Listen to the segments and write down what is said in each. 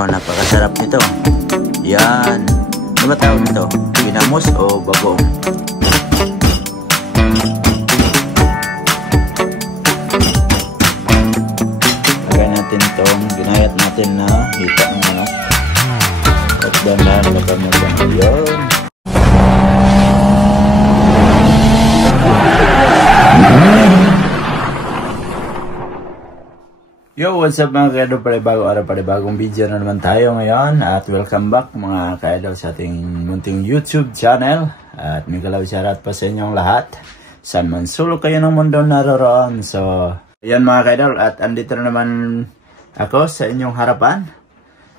Oh, napakasarap nito. Yan. Ano ba tawag nito? Ginamos o bagoong? Lagay natin itong ginayat natin na hita ng manok. At dahan-dahan lagay mo dyan. Ayan. Yo, what's up mga ka-idol? Panibagong araw, panibagong video na naman tayo ngayon. At welcome back mga ka-idol sa ating munting YouTube channel. At may galaw shoutout pa sa inyong lahat. Saan man sulok kayo ng mundo naroroon. So, ayan mga ka-idol. At andito na naman ako sa inyong harapan.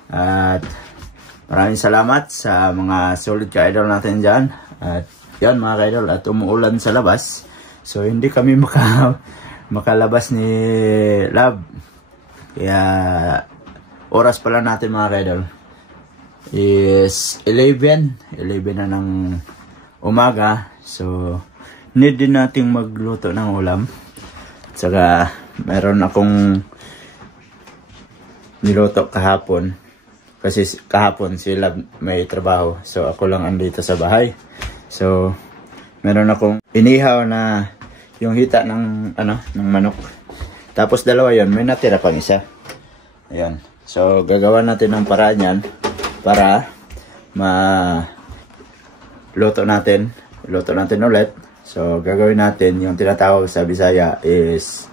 At maraming salamat sa mga solid ka-idol natin dyan. At yan mga ka-idol. At umuulan sa labas. So, hindi kami makalabas ni Love. Kaya oras pala natin mga ka-idol is 11 na ng umaga. So need din nating magluto ng ulam. Saka meron akong niluto kahapon. Kasi kahapon sila may trabaho. So ako lang andito sa bahay. So meron akong inihaw na yung hita ng ng manok. Tapos dalawa yon, may natira pang isa. Ayan. So, gagawa natin ng paraan yan para luto natin ulit. So, gagawin natin yung tinatawag sa Bisaya is,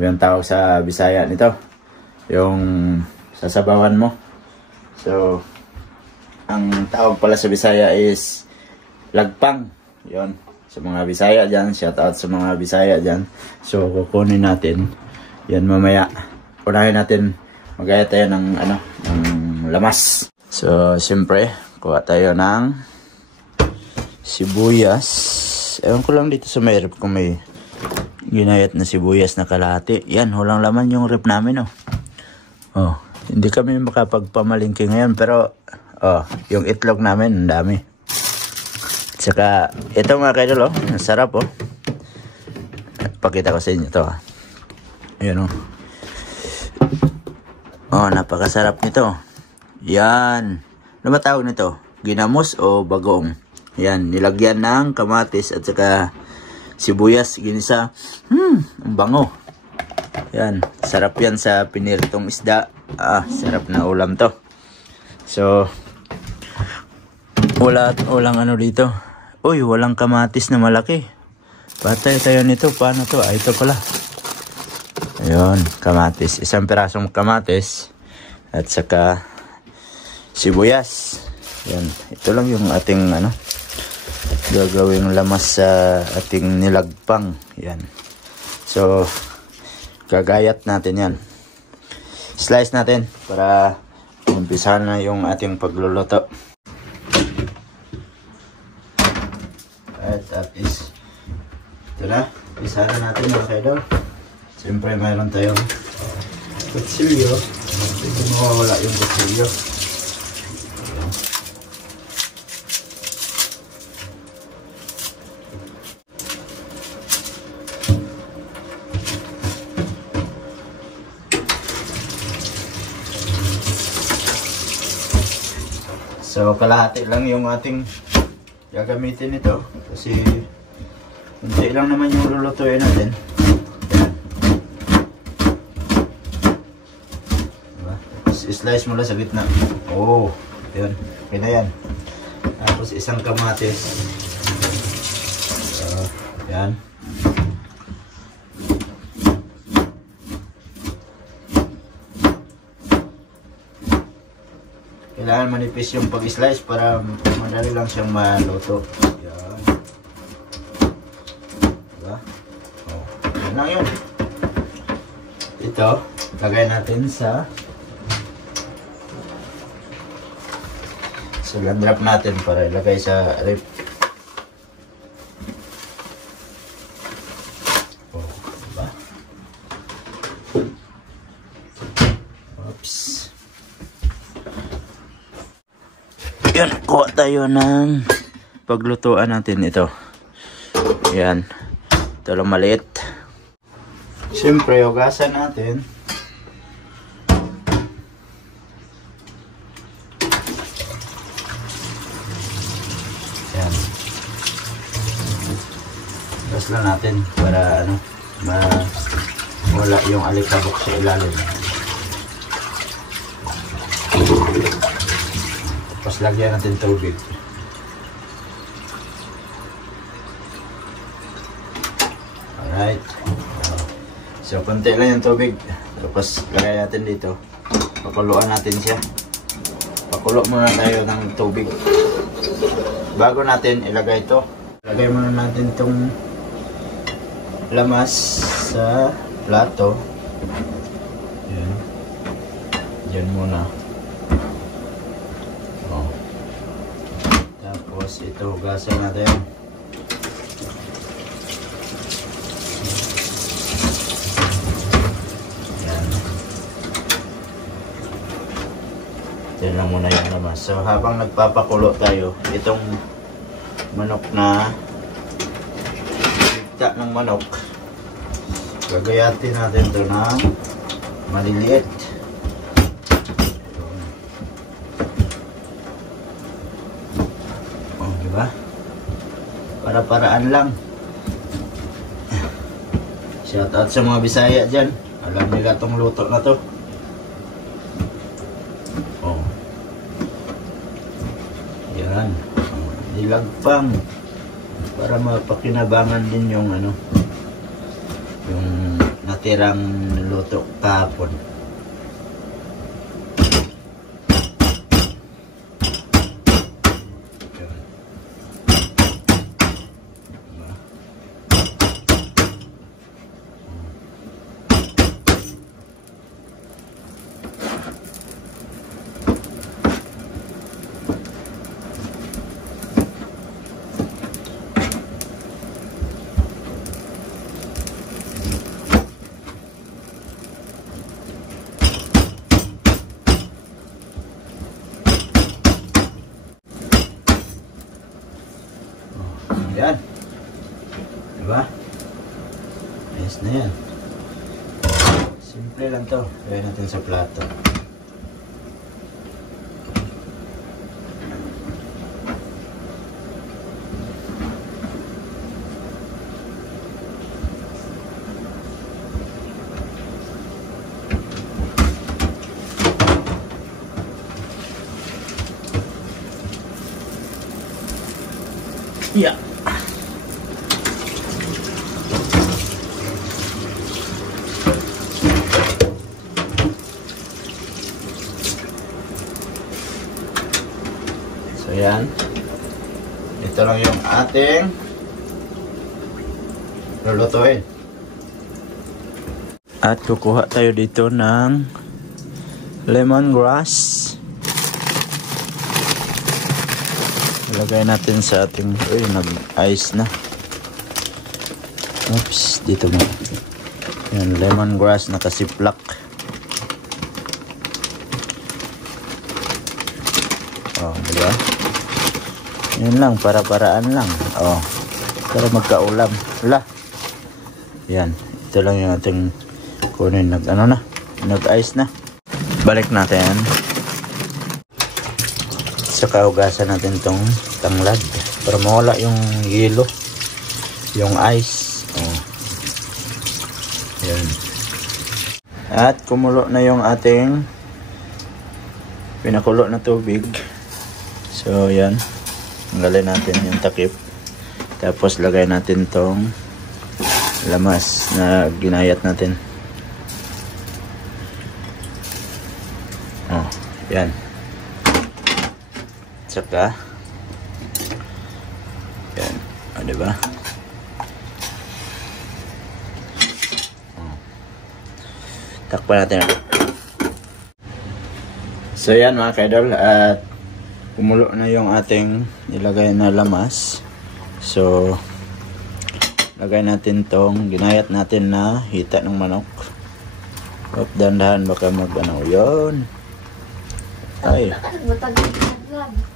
yung tawag sa Bisaya nito, yung sasabawan mo. So, ang tawag pala sa Bisaya is lagpang. Yon. Sa mga Bisaya dyan, shoutout sa mga Bisaya dyan. So, kukunin natin yan mamaya. Unahin natin magaya tayo ng lamas. So, siyempre, kuha tayo ng sibuyas. Ewan ko lang dito sa may rep kung may ginayat na sibuyas na kalahati. Yan, walang laman yung rep namin, oh. Oh, hindi kami makapagpamalingki ngayon, pero yung itlog namin, ang dami. Saka, ito mga ka-idol, ang sarap, oh. Pakita ko sa inyo ito, Ayan, oh. Oh, napakasarap nito. Yan. Ano ba tawag nito? Ginamos o bagoong? Yan, nilagyan ng kamatis at saka sibuyas, ginisa. Ang bango. Yan, sarap yan sa piniritong isda. Sarap na ulam to. So, walang ano dito. Uy, walang kamatis na malaki. Patay tayo nito. Paano to? Ito pala. Ayun, kamatis. Isang pirasong kamatis. At saka sibuyas. Yan. Ito lang yung ating gagawing lamas sa ating nilagpang. Yan. So, gagayat natin yan. Slice natin para umpisahan na yung ating pagluluto. At is ito na, isa na natin mga ka-idol. Siyempre mayroon tayong kutsilyo. Hindi mawawala yung kutsilyo. So kalahati lang yung ating gagamitin ito kasi hindi lang naman yung lulutuin natin. Diba? Tapos slice mo lang sa gitna. Oh, yun. Okay na yan. Tapos isang kamatis. Yan. Kailangan manipis yung pag-slice para madali lang siyang maluto. Yan. Diba? Oh, yan lang yun. Ito, lagay natin sa landrap natin para ilagay sa rip. Oh, diba? Oops. Yan, kuha tayo ng paglutuan natin ito. Yan. Ito lang maliit. Siyempre, hugasan natin. lang natin para ano, wala yung alikabok sa ilalim. Tapos lagyan natin tubig. Alright. So konti lang yung tubig. Tapos lagay natin dito. Pakuluan natin siya. Pakulo muna tayo ng tubig. Bago natin ilagay ito, lagay muna natin itong lamas sa plato. Yan. Diyan muna. Oh. Tapos ito, hugasan natin. Yan. Yan lang muna yung lamas. So habang nagpapakulo tayo, itong manok na ligta ng manok, gagayatin natin ito na maliliit. Oh, diba? Para-paraan lang. Shout out sa mga Bisaya dyan. Alam nila tong luto na to. Oh. Yan. Nilagpang para mapakinabangan din yung ano, yung natirang luto kahapon. Yan. Diba? Ayos na yan. Simple lang to. Gawin natin sa plato. Yeah. So yan. Ito lang yung ating lulutuin. At kukuha tayo dito ng lemongrass. Ilagay natin sa ating, uy, nag-ice na. Oops, dito mo. Yan, lemongrass nakasiplak. Oh, diba? Yan lang, para-paraan lang. Oh, para magkaulam. Wala. Yan, ito lang yung ating kunin. Nag-ice na. Balik natin. Saka hugasan natin itong tanglad para mawala yung yelo, yung ice. Oh. Yan. At kumulo na yung ating pinakulo na tubig. So yan, tanggalin natin yung takip. Tapos lagay natin tong lamas na ginayat natin. Oh, yan. Saka yan, o diba? Takpan natin. So yan mga kaidol, at kumulo na yung ating nilagay na lamas. So lagay natin tong ginayat natin na hita ng manok. Huwag dandahan, baka mag ano yun. Ay,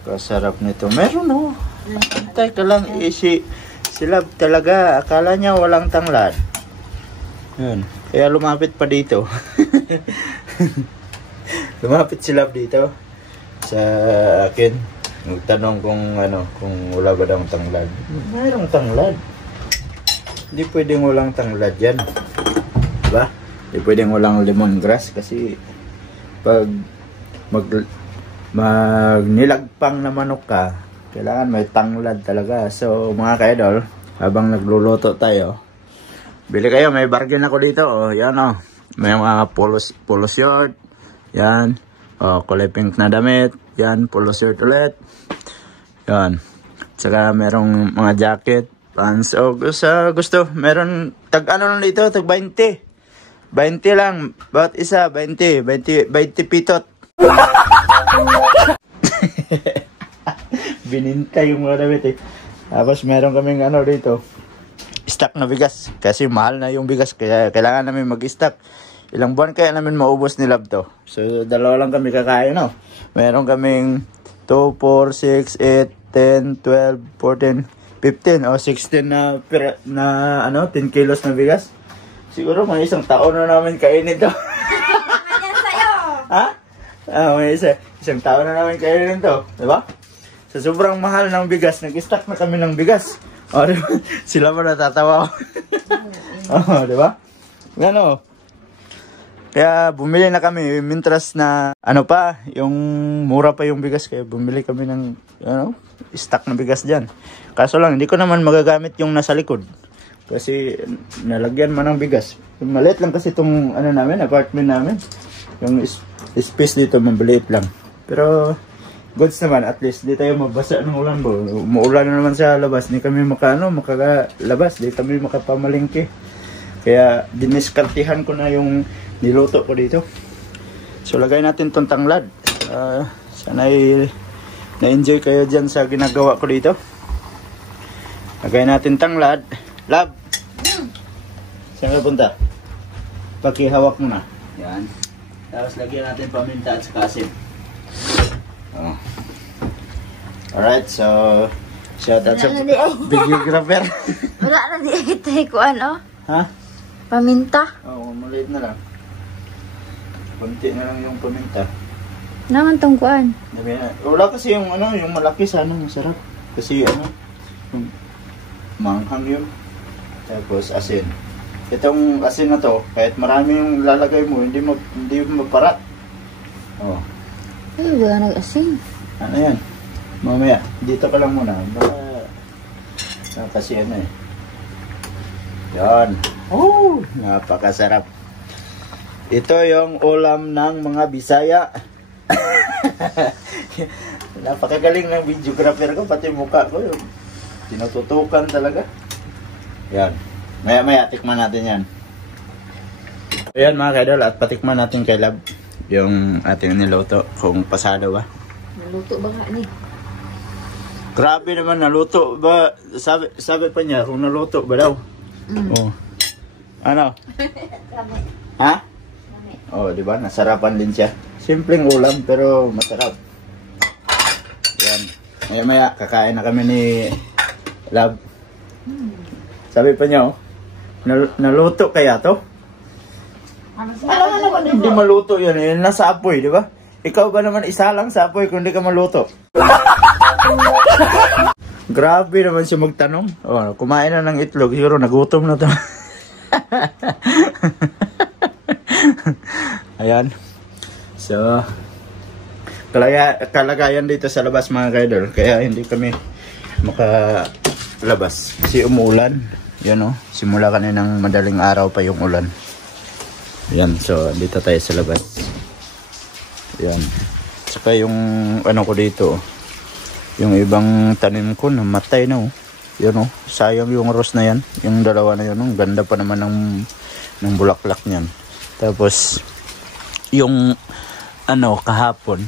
kasarap nito. Meron oh. Antay ka lang, silab talaga. Akala niya walang tanglad. Yun. Kaya lumapit pa dito. Lumapit silab dito sa akin. Nagtanong kung ano, kung wala ba daw tanglad. Mayroong tanglad. hindi pwedeng walang tanglad yan. Diba? Hindi pwedeng walang lemongrass kasi pag nilagpang na manok ka, kailangan may tanglad talaga. So mga ka-idol, habang nagluluto tayo, bili kayo, may bargain ako dito. Oh, yan oh. May mga polo shirt. Yan. Oh, kulay pink na damit. Yan, polo shirt ulit. Yan. Saka merong mga jacket, pants. O sa gusto, meron tag ano lang dito, tag 20. 20 lang. Bawat isa, 20 pitot. Bininta yung mga damit eh. Tapos meron kaming ano dito, stock na bigas. Kasi mahal na yung bigas, kaya kailangan namin mag-stock. Ilang buwan kaya namin maubos ni Love to. So, dalawa lang kami kakain, no? Meron kaming 2, 4, 6, 8, 10, 12, 14, 15, o 16 na ano, 10 kilos na bigas. Siguro may isang taon na namin kainin to. Ha? May isang taon na namin kainin to. Diba? Sa sobrang mahal ng bigas, nag-stock na kami ng bigas. O, diba? Sila pa natatawa. O, diba? Gano? Kaya bumili na kami, mintras na ano pa, yung mura pa yung bigas, kaya bumili kami ng stock na bigas dyan. Kaso lang, hindi ko naman magagamit yung nasa likod. Kasi nalagyan man ng bigas. Maliit lang kasi itong ano namin, apartment namin. Yung space dito, mabaliit lang. Pero goods naman, at least di tayo mabasa ng ulan bo. Umuulan na naman sa labas, di kami makakalabas, di kami makapamalingki. Kaya diniskartihan ko na yung niluto ko dito. So lagay natin tong tanglad. Sana na-enjoy kayo dyan sa ginagawa ko dito. Lagay natin tanglad. Love! Saan ka punta? Pakihawak mo na. Yan. Tapos lagyan natin paminta at saka asin. Oh. Alright, so shout out sa videographer. Wala na di kita ko ano? Ha? Paminta? Oo, maliit na lang. Kunti na lang yung paminta. Naman tong kuan. Wala kasi yung ano, yung malaki sana masarap. Kasi ano, yung manghang yun. Tapos asin. Itong asin na to, kahit marami yung lalagay mo, hindi maparat. Oh. Ay, wala nag-asin. Ano yan? Mamaya, dito ka lang muna. Kasi ano eh. Yan. Oh, napakasarap. Ito yung ulam ng mga Bisaya. Napakagaling ng videographer ko, pati mukha ko yun. Tinututukan talaga. Yan. Maya tikman natin yan. Ayan mga kaidol, at patikman natin kay Love yung ating niluto, kung pasado ba. Naluto ba nga ni? Grabe naman, naluto ba? Sabi pa niya kung naluto ba daw. Oh. Ano? Ha? Oh, di ba? Nasarapan din siya. Simpleng ulam pero masarap. Yan. Maya kakain na kami ni Love. Sabi pa niya, oh, naluto kaya to? Alam mo naman hindi maluto yun eh. Nasa apoy, di ba? Ikaw ba naman isa lang sa apoy kung hindi ka maluto? Grabe naman siya magtanong. Oh, kumain na ng itlog. Siguro nagutom na to. Ayan. So, kalagayan dito sa labas mga kaidol. Kaya hindi kami makalabas. Kasi umuulan. Yan o. Simula kaninang madaling araw pa yung ulan. Ayan. So, dito tayo sa labas. Ayan. Saka yung ano ko dito. Yung ibang tanim ko namatay na o. Yan o. Sayang yung rose na yan. Yung dalawa na yun. Ang ganda pa naman ng bulaklak niyan. Tapos, yung ano kahapon,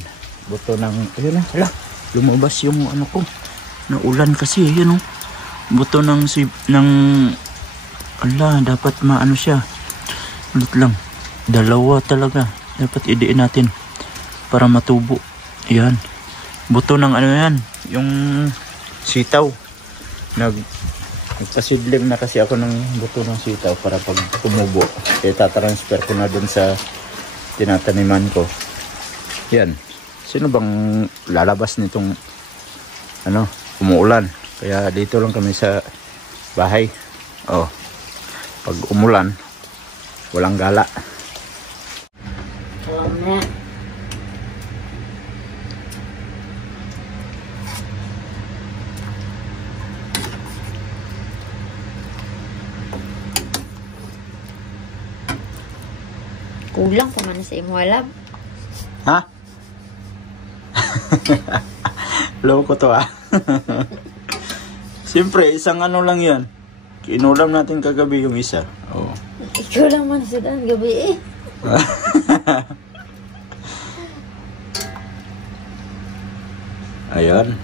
buto ng, ayun na, hala, lumabas yung ano ko. Naulan kasi, yan o. Buto ng, ala, dapat maano siya. Ulit lang. Dalawa talaga. Dapat idiin natin para matubo. Ayan. Buto ng ano yan. Yung sitaw. Nagpasidlim na kasi ako ng buto ng sitaw para pag tumubo. Kaya tatransfer ko na dun sa tinataniman ko. Yan. Sino bang lalabas nitong ano, umuulan? Kaya dito lang kami sa bahay. Oh, pag umulan, walang gala. Mamaya. Kulang pa man sa imo alam. Ha? Loko to ah. Siyempre, isang ano lang yan. Kinulam natin kagabi yung isa. Oh. Ikaw lang man sa daan gabi eh. Ayun.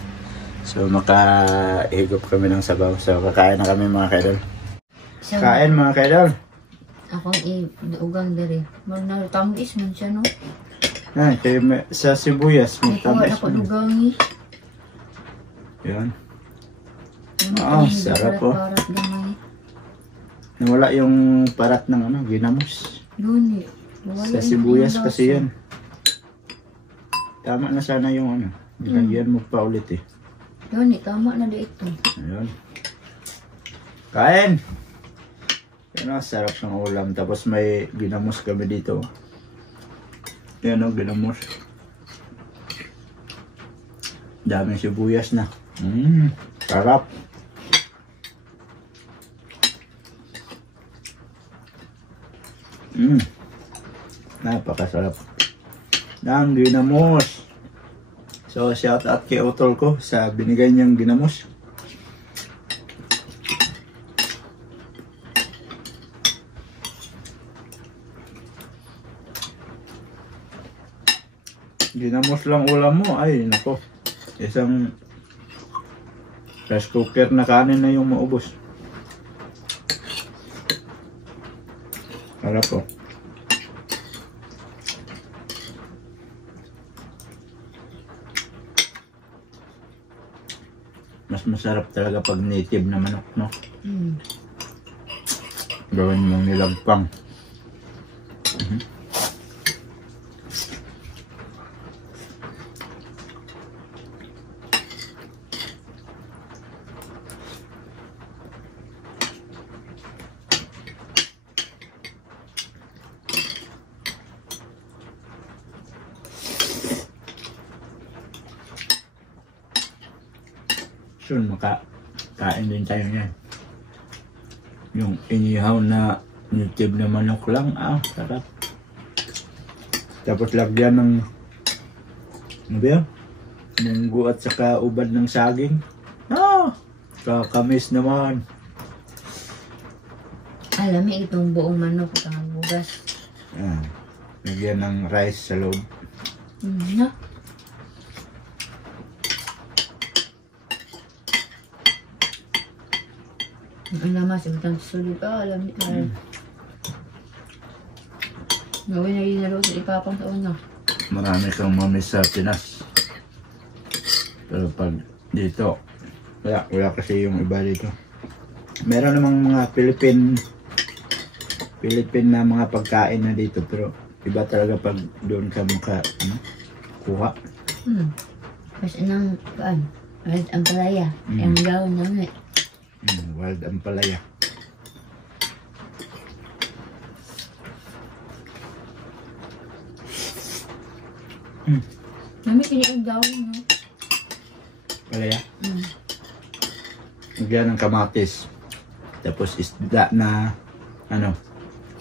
So, makahigop kami ng sabaw. So, kakain na kami mga kaidol. Kain mga kaidol. Akong iugang diri. Magnatamgis man siya no. Ay, kaya sa sibuyas. May kuha na ko dugang eh. Yan. Ah, sarap po. Parat gamay. Nawala yung parat ng ano, ginamos. Doon eh. Sa sibuyas kasi yan. Tama na sana yung ano. Nilagyan mo pa ulit eh. Doon eh, tama na dito. Ayun. Kain! Yan o, sarap ng ulam. Tapos may ginamos kami dito. Yan o, ginamos. Daming sibuyas na. Sarap. Napakasarap. Ng ginamos. So, shout out kay Utol ko sa binigay niyang ginamos. Ginamos lang ulam mo. Ay, nako. Isang rice cooker na kanin na yung maubos. Sarap po. Mas masarap talaga pag native na manok, no? Gawin mong nilagpang. Soon makakain din tayo niyan. Yung inihaw na native na manok lang, sarap. Tapos lagyan ng munggo at saka ubad ng saging. Kakamis naman. Alam mo itong buong manok at ang bugas. Lagyan ng rice sa loob. Na? Ang lamas, ibutang sulit. Alam niyo. Gawin na rin na sa ipapang sa una. Marami kang mamiss sa Pinas. Pero pag dito, wala kasi yung iba dito. Meron namang mga Philippine na mga pagkain na dito. Pero iba talaga pag doon ka kuha. Mas anong paan? Wild ampalaya. Ang gawin namin. Wild ampalaya. Mami, kini ang gawin, no? Palaya? Lagyan ng kamatis. Tapos isda na,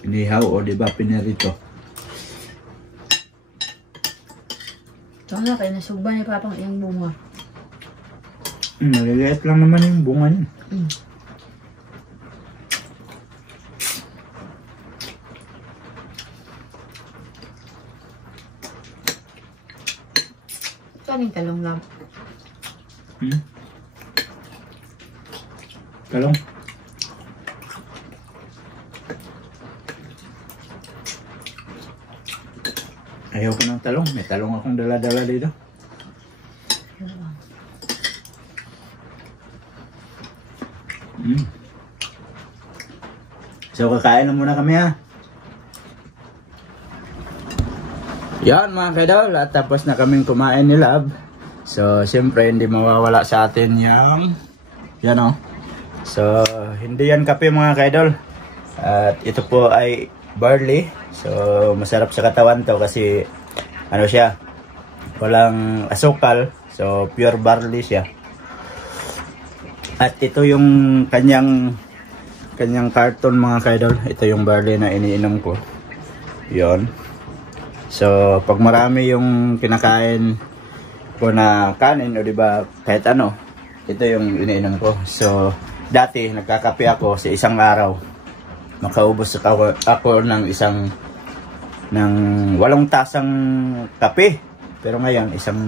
inihaw o diba pinirito. Ito na, kaya nasugba ni Papang yung bunga. Maliliit lang naman yung bunga niya. Saan yung talong lang? Talong? Ayaw ko ng talong. May talong akong dala-dala dito. So kakain na muna kami Yan mga kaidol, at tapos na kaming kumain ni Love. So siyempre hindi mawawala sa atin yung yan So hindi yan kape mga kaidol. At ito po ay barley. So masarap sa katawan to kasi ano siya, walang asukal. So pure barley siya. At ito yung kanyang carton mga kaidol. Ito yung barley na iniinom ko. Yon. So pag marami yung kinakain ko na kanin o diba kahit ano, ito yung iniinom ko. So dati nagkakape ako sa isang araw. Makaubos ako ng ng 8 tasang kape. Pero ngayon isang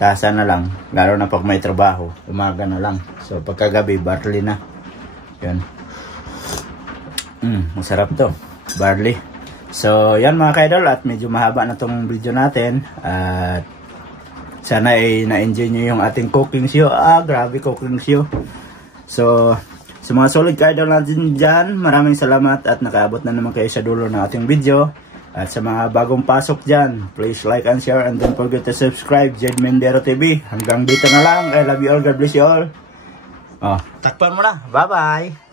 tasa na lang, lalo na pag may trabaho, umaga na lang. So pagkagabi barley na. Yan. Masarap to, barley. So yan mga kaidol, at medyo mahaba na tong video natin. At sana ay na-enjoy nyo yung ating cooking show. Grabe cooking show. So sa mga solid kaidol natin dyan, maraming salamat at nakaabot na naman kayo sa dulo ng ating video. At sa mga bagong pasok dyan, please like and share and don't forget to subscribe, Jed Mendero TV. Hanggang dito na lang. I love you all. God bless you all. Takpan mo na. Bye-bye.